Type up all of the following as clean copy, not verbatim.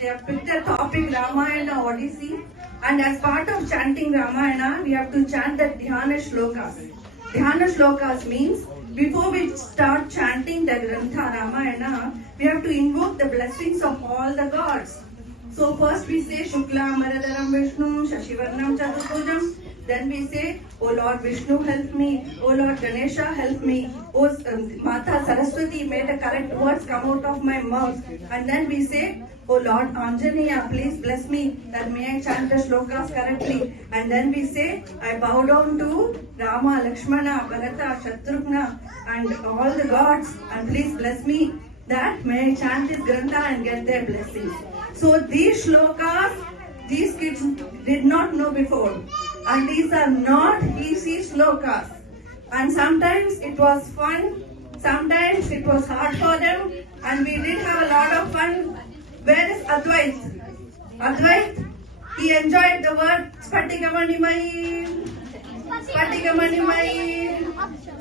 They have picked a topic Ramayana Odyssey, and as part of chanting Ramayana, we have to chant the Dhyana Shlokas. Dhyana Shlokas means before we start chanting the Grantha Ramayana, we have to invoke the blessings of all the gods. So first we say Shukla Maradaram Vishnu Shashivarnam Chaturbhujam. Then we say, O Lord Vishnu, help me. O Lord Ganesha, help me. O Mata Saraswati, may the correct words come out of my mouth. And then we say, O Lord Anjaneya, please bless me that may I chant the shlokas correctly. And then we say, I bow down to Rama, Lakshmana, Bharata, Shatrughna and all the gods, and please bless me that may I chant this Grantha and get their blessings. So these shlokas, these kids did not know before. And these are not easy shlokas. And sometimes it was fun, sometimes it was hard for them, and we did have a lot of fun. Where is Advait? Advait, he enjoyed the word Spatigamanimai, Spatigamanimai,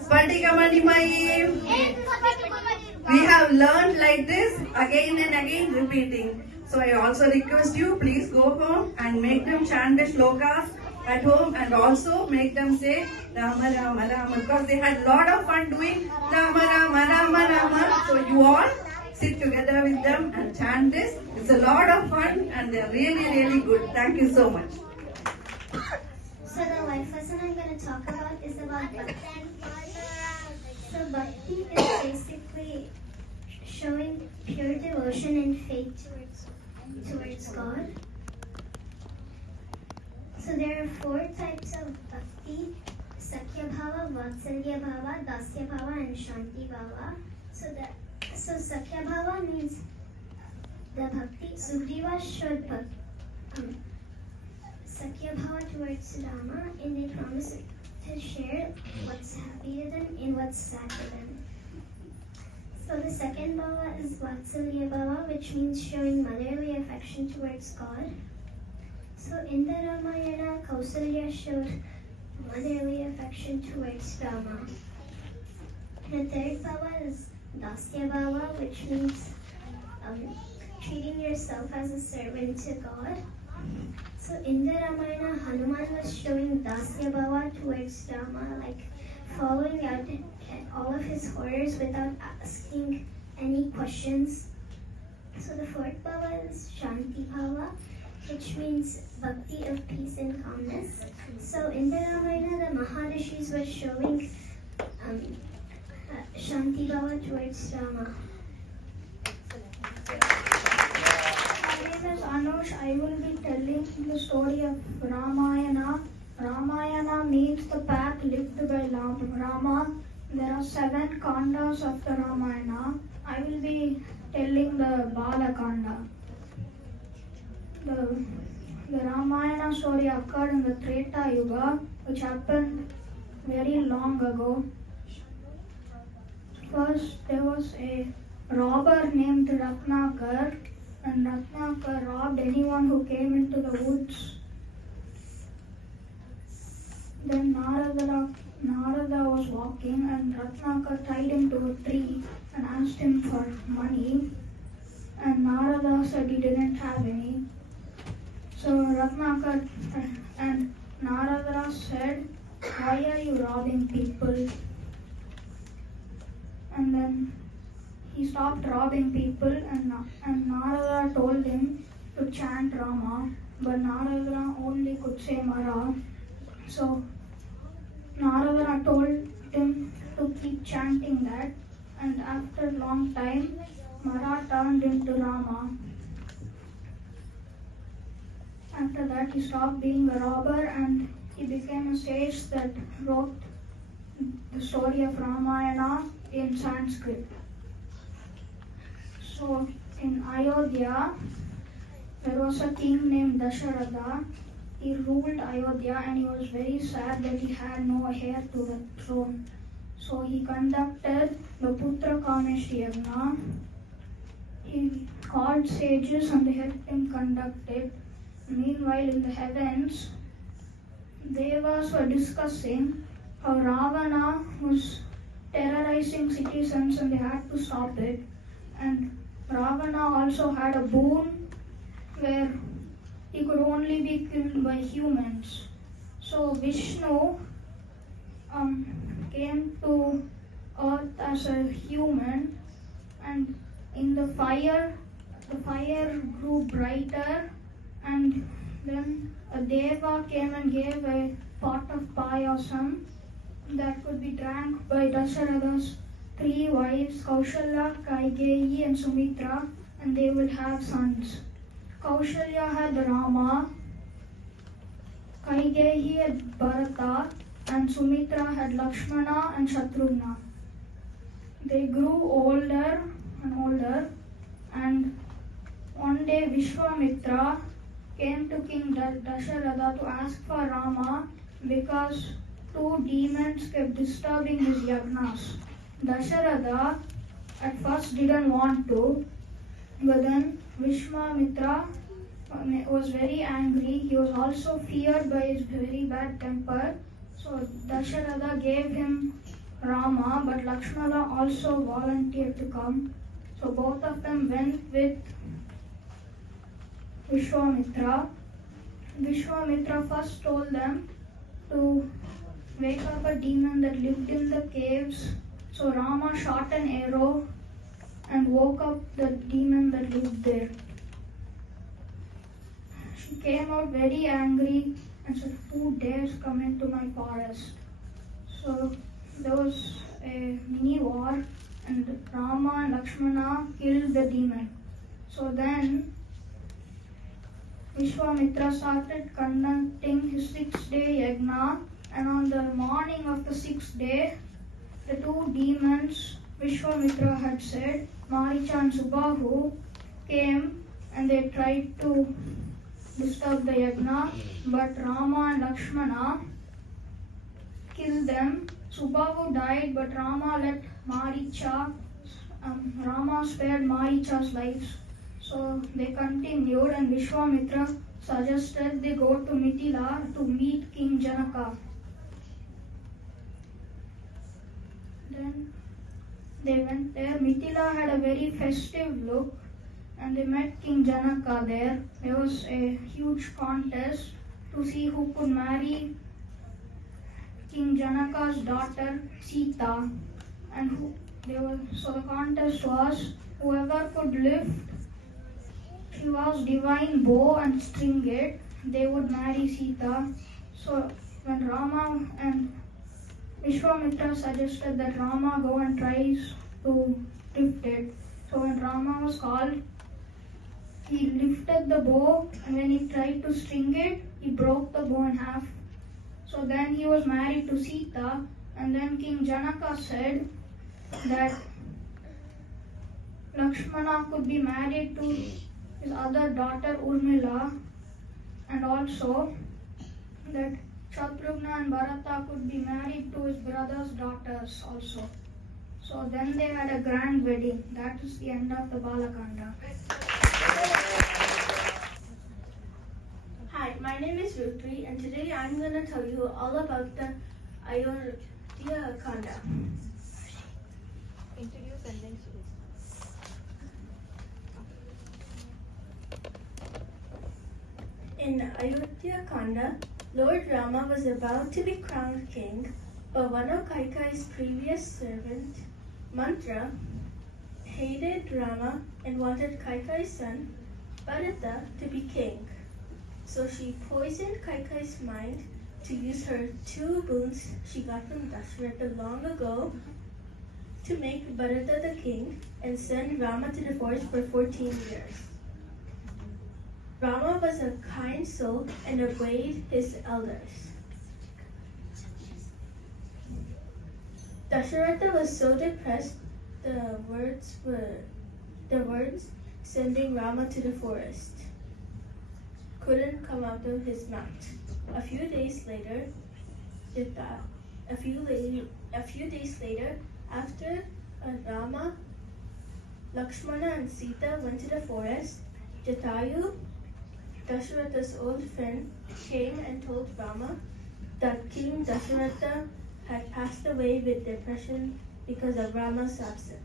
Spatigamanimai. We have learned like this again and again repeating. So I also request you, please go home and make them chant the shlokas at home, and also make them say Rama Rama Rama, because they had a lot of fun doing Rama Rama Rama Rama. So you all sit together with them and chant this. It's a lot of fun and they're really good. Thank you so much. So the life lesson I'm going to talk about is about bhakti. So bhakti is basically showing pure devotion and faith towards God. So there are 4 types of bhakti: Sakhya Bhava, Vatsalya Bhava, Dasya Bhava and Shanti Bhava. So Sakhya Bhava means the bhakti. Sugriva showed Sakhya Bhava towards Rama, and they promise to share what's happy to them and what's sad to them. So the second Bhava is Vatsalya Bhava, which means showing motherly affection towards God. So in the Ramayana, Kausalya showed motherly affection towards Rama. The third Bhava is Dasya Bhava, which means treating yourself as a servant to God. So in the Ramayana, Hanuman was showing Dasya Bhava towards Rama, like following out all of his orders without asking any questions. So the fourth Bhava is Shanti Bhava, which means bhakti of peace and calmness. So in the Ramayana, the Maharishis were showing Shanti Bhava towards Rama. My name is Anush. I will be telling the story of Ramayana. Ramayana means the path lived by Rama. There are 7 kandas of the Ramayana. I will be telling the Bala Kanda. The Ramayana story occurred in the Treta Yuga, which happened very long ago. First, there was a robber named Ratnakar, and Ratnakar robbed anyone who came into the woods. Then Narada was walking, and Ratnakar tied him to a tree and asked him for money, and Narada said he didn't have any. So Ratnakar and Narada said, "Why are you robbing people?" And then he stopped robbing people, and Narada told him to chant Rama, but Narada only could say Mara. So Narada told him to keep chanting that, and after a long time, Mara turned into Rama. After that, he stopped being a robber and he became a sage that wrote the story of Ramayana in Sanskrit. So in Ayodhya, there was a king named Dasharatha. He ruled Ayodhya and he was very sad that he had no heir to the throne. So he conducted the Putra Kameshti Yagna. He called sages and they helped him conduct it. Meanwhile, in the heavens, Devas were discussing how Ravana was terrorizing citizens and they had to stop it. And Ravana also had a boon where he could only be killed by humans. So Vishnu came to earth as a human, and in the fire grew brighter, and then a deva came and gave a pot of payasam that could be drank by Dasharatha's 3 wives, Kaushalya, Kaigeyi and Sumitra, and they will have sons. Kaushalya had Rama, Kaigeyi had Bharata, and Sumitra had Lakshmana and Shatrughna. They grew older and older, and one day Vishwamitra came to King Dasharatha to ask for Rama because 2 demons kept disturbing his yagnas. Dasharatha at first didn't want to, but then Vishwamitra was very angry. He was also feared by his very bad temper. So Dasharatha gave him Rama, but Lakshmana also volunteered to come. So both of them went with Vishwamitra. Vishwamitra first told them to wake up a demon that lived in the caves. So Rama shot an arrow and woke up the demon that lived there. She came out very angry and said, "Who dares come into my forest?" So there was a mini war and Rama and Lakshmana killed the demon. So then Vishwamitra started conducting his 6-day yagna, and on the morning of the 6th day, the 2 demons Vishwamitra had said, Maricha and Subahu, came and they tried to disturb the yagna, but Rama and Lakshmana killed them. Subahu died, but Rama spared Maricha's life. So they continued, and Vishwamitra suggested they go to Mithila to meet King Janaka. Then they went there. Mithila had a very festive look, and they met King Janaka there. There was a huge contest to see who could marry King Janaka's daughter Sita, and so the contest was whoever could lift Shiva's divine bow and string it, they would marry Sita. So when Rama and Vishwamitra suggested that Rama go and tries to lift it. So when Rama was called, he lifted the bow, and when he tried to string it, he broke the bow in half. So then he was married to Sita, and then King Janaka said that Lakshmana could be married to his other daughter Urmila, and also that Shatrughna and Bharata could be married to his brother's daughters also. So then they had a grand wedding. That is the end of the Balakanda. Hi, my name is Rutvi, and today I'm going to tell you all about the Ayodhya Kanda. Introduce and then choose. In Ayodhya Kanda, Lord Rama was about to be crowned king, but one of Kaikai's previous servant, Mantra, hated Rama and wanted Kaikai's son, Bharata, to be king. So she poisoned Kaikai's mind to use her 2 boons she got from Dasharatha long ago to make Bharata the king and send Rama to the forest for 14 years. Rama was a kind soul and obeyed his elders. Dasharatha was so depressed the words sending Rama to the forest. couldn't come out of his mouth. A few days later, after Rama, Lakshmana, and Sita went to the forest, Jatayu, Dasharatha's old friend, came and told Rama that King Dasharatha had passed away with depression because of Rama's absence.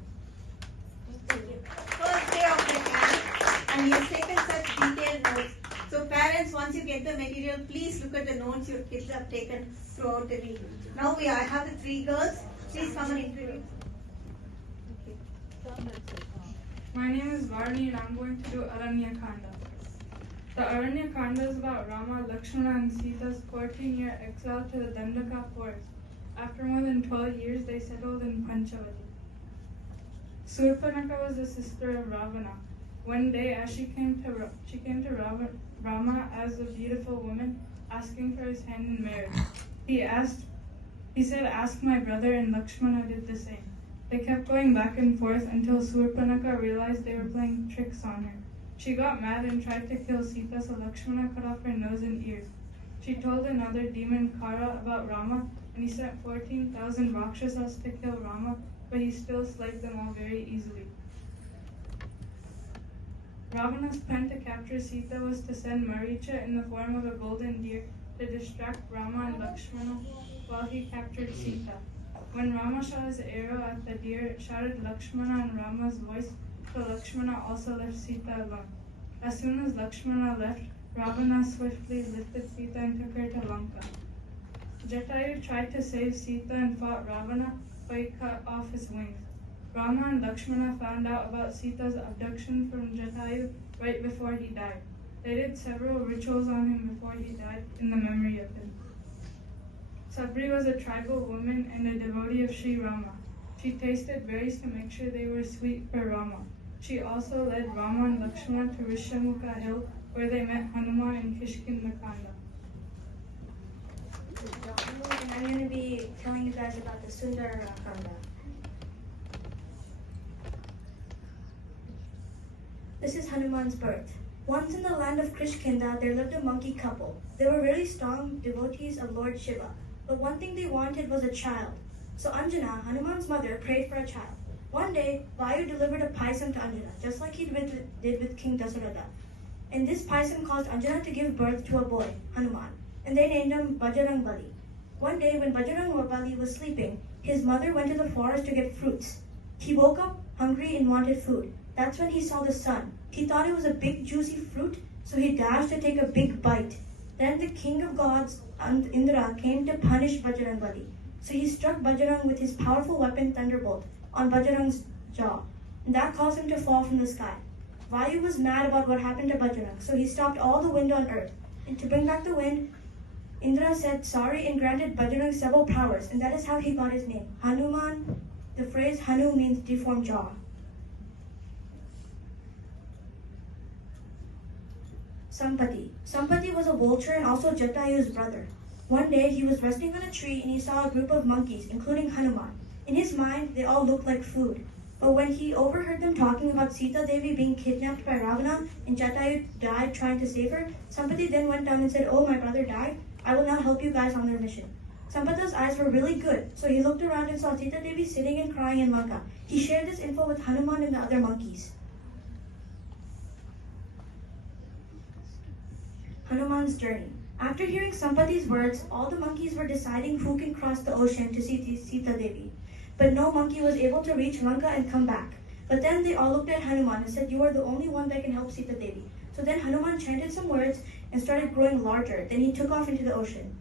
Thank you. First day of the camp, and you have taken such detailed notes. So parents, once you get the material, please look at the notes your kids have taken throughout the week. Now I have the three girls. Please come and introduce. My name is Varni and I'm going to do Aranya Kanda. The Aranya Kanda is about Rama, Lakshmana and Sita's 14-year exile to the Dandaka forest. After more than 12 years, they settled in Panchavati. Surpanaka was the sister of Ravana. One day, as she came to Rama as a beautiful woman, asking for his hand in marriage. He said, "Ask my brother," and Lakshmana did the same. They kept going back and forth until Surpanaka realized they were playing tricks on her. She got mad and tried to kill Sita, so Lakshmana cut off her nose and ears. She told another demon, Kara, about Rama, and he sent 14,000 Rakshasas to kill Rama, but he still slayed them all very easily. Ravana's plan to capture Sita was to send Maricha in the form of a golden deer to distract Rama and Lakshmana while he captured Sita. When Rama shot his arrow at the deer, it shattered Lakshmana and Rama's voice, so Lakshmana also left Sita alone. As soon as Lakshmana left, Ravana swiftly lifted Sita and took her to Lanka. Jatayu tried to save Sita and fought Ravana, but he cut off his wings. Rama and Lakshmana found out about Sita's abduction from Jatayu right before he died. They did several rituals on him before he died in the memory of him. Sabri was a tribal woman and a devotee of Sri Rama. She tasted berries to make sure they were sweet for Rama. She also led Rama and Lakshmana to Rishamukha hill where they met Hanuman and Kishkindakanda. And I'm going to be telling you guys about the Sundarakanda. This is Hanuman's birth. Once in the land of Kishkinda, there lived a monkey couple. They were really strong devotees of Lord Shiva, but one thing they wanted was a child. So Anjana, Hanuman's mother, prayed for a child. One day, Vayu delivered a paisam to Anjana, just like he did with King Dasaratha. And this paisam caused Anjana to give birth to a boy, Hanuman, and they named him Bajrang Bali. One day, when Bajrang Bali was sleeping, his mother went to the forest to get fruits. He woke up hungry and wanted food. That's when he saw the sun. He thought it was a big juicy fruit, so he dashed to take a big bite. Then the king of gods, Indra, came to punish Bajrang Bali. So he struck Bajrang with his powerful weapon Thunderbolt on Bajrang's jaw, and that caused him to fall from the sky. Vayu was mad about what happened to Bajrang, so he stopped all the wind on earth. And to bring back the wind, Indra said sorry and granted Bajrang several powers, and that is how he got his name. Hanuman, the phrase Hanu means deformed jaw. Sampati. Sampati was a vulture and also Jatayu's brother. One day he was resting on a tree and he saw a group of monkeys, including Hanuman. In his mind, they all looked like food. But when he overheard them talking about Sita Devi being kidnapped by Ravana and Jatayu died trying to save her, Sampati then went down and said, "Oh, my brother died? I will now help you guys on their mission." Sampata's eyes were really good, so he looked around and saw Sita Devi sitting and crying in Lanka. He shared this info with Hanuman and the other monkeys. Hanuman's journey. After hearing Sampati's words, all the monkeys were deciding who can cross the ocean to see Sita Devi. But no monkey was able to reach Lanka and come back. But then they all looked at Hanuman and said, "You are the only one that can help Sita Devi." So then Hanuman chanted some words and started growing larger. Then he took off into the ocean.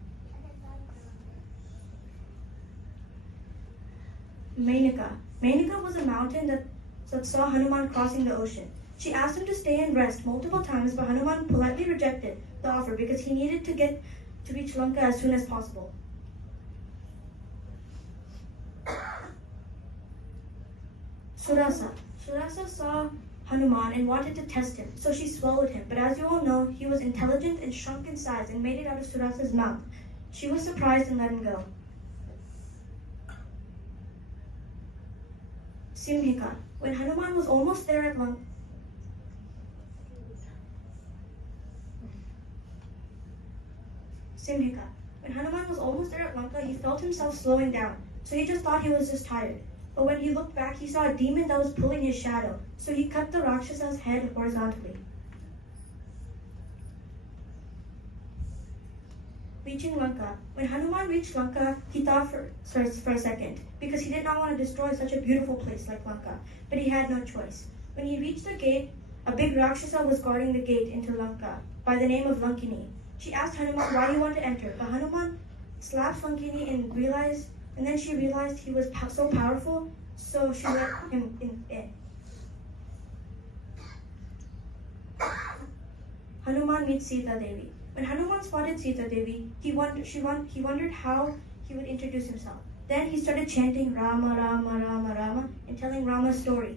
Menaka. Menaka was a mountain that saw Hanuman crossing the ocean. She asked him to stay and rest multiple times, but Hanuman politely rejected the offer because he needed to reach Lanka as soon as possible. Surasa. Surasa saw Hanuman and wanted to test him, so she swallowed him. But as you all know, he was intelligent and shrunk in size and made it out of Surasa's mouth. She was surprised and let him go. Simhika. When Hanuman was almost there at Lanka, Simhika. When Hanuman was almost there at Lanka, he felt himself slowing down, so he just thought he was just tired. But when he looked back, he saw a demon that was pulling his shadow, so he cut the Rakshasa's head horizontally. Reaching Lanka. When Hanuman reached Lanka, he thought for a second, because he did not want to destroy such a beautiful place like Lanka, but he had no choice. When he reached the gate, a big Rakshasa was guarding the gate into Lanka by the name of Lankini. She asked Hanuman why he wanted to enter, but Hanuman slapped Lankini and then she realized he was so powerful, so she let him in. Hanuman meets Sita Devi. When Hanuman spotted Sita Devi, he wondered how he would introduce himself. Then he started chanting Rama, Rama, Rama, Rama, and telling Rama's story.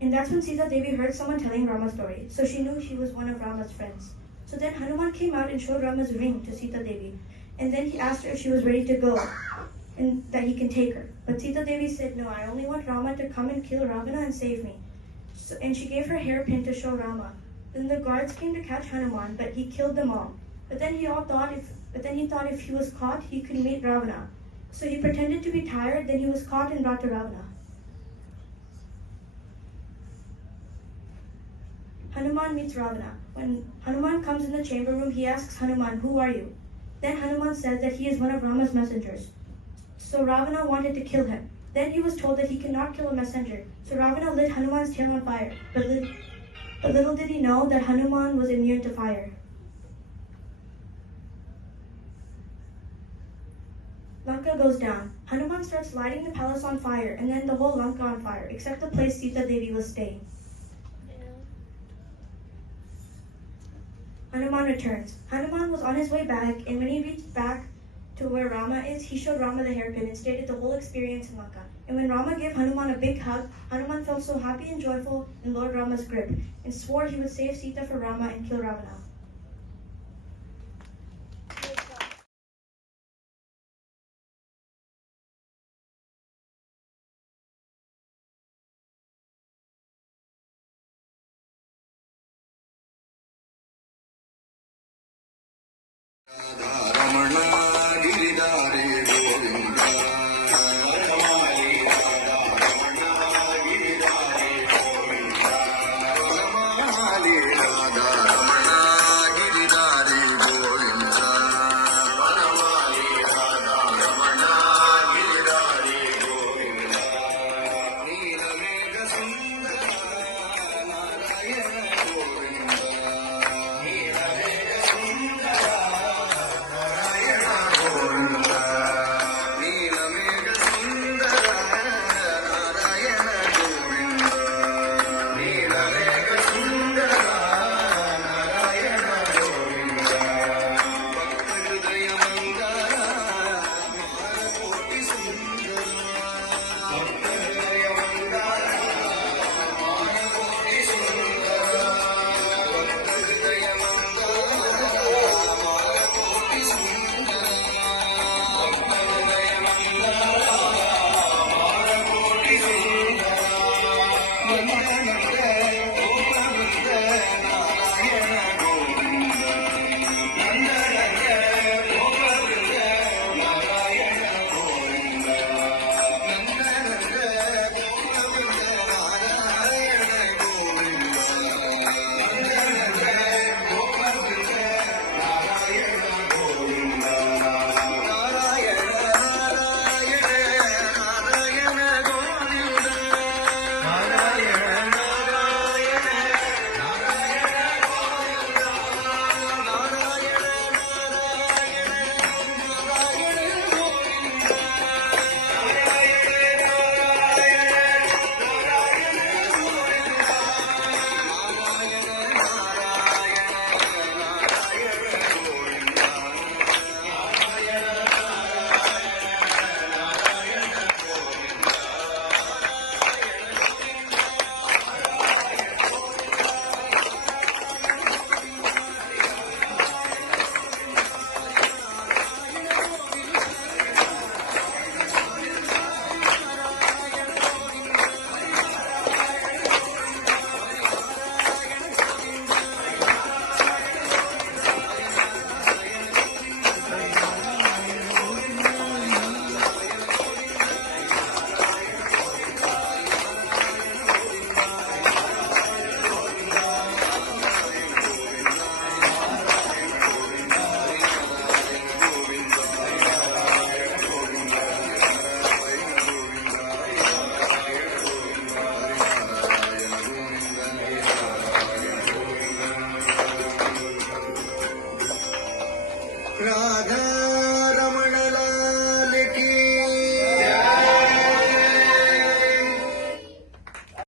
And that's when Sita Devi heard someone telling Rama's story, so she knew she was one of Rama's friends. So then Hanuman came out and showed Rama's ring to Sita Devi. And then he asked her if she was ready to go and that he can take her. But Sita Devi said, no, I only want Rama to come and kill Ravana and save me. And she gave her hairpin to show Rama. Then the guards came to catch Hanuman, but he killed them all. But then he thought if he was caught, he could meet Ravana. So he pretended to be tired, then he was caught and brought to Ravana. Hanuman meets Ravana. When Hanuman comes in the chamber room, he asks Hanuman, who are you? Then Hanuman says that he is one of Rama's messengers. So Ravana wanted to kill him. Then he was told that he cannot kill a messenger. So Ravana lit Hanuman's tail on fire. But little did he know that Hanuman was immune to fire. Lanka goes down. Hanuman starts lighting the palace on fire, and then the whole Lanka on fire, except the place Sita Devi was staying. Hanuman returns. Hanuman was on his way back, and when he reached back to where Rama is, he showed Rama the hairpin and stated the whole experience in Lanka. And when Rama gave Hanuman a big hug, Hanuman felt so happy and joyful in Lord Rama's grip, and swore he would save Sita for Rama and kill Ravana.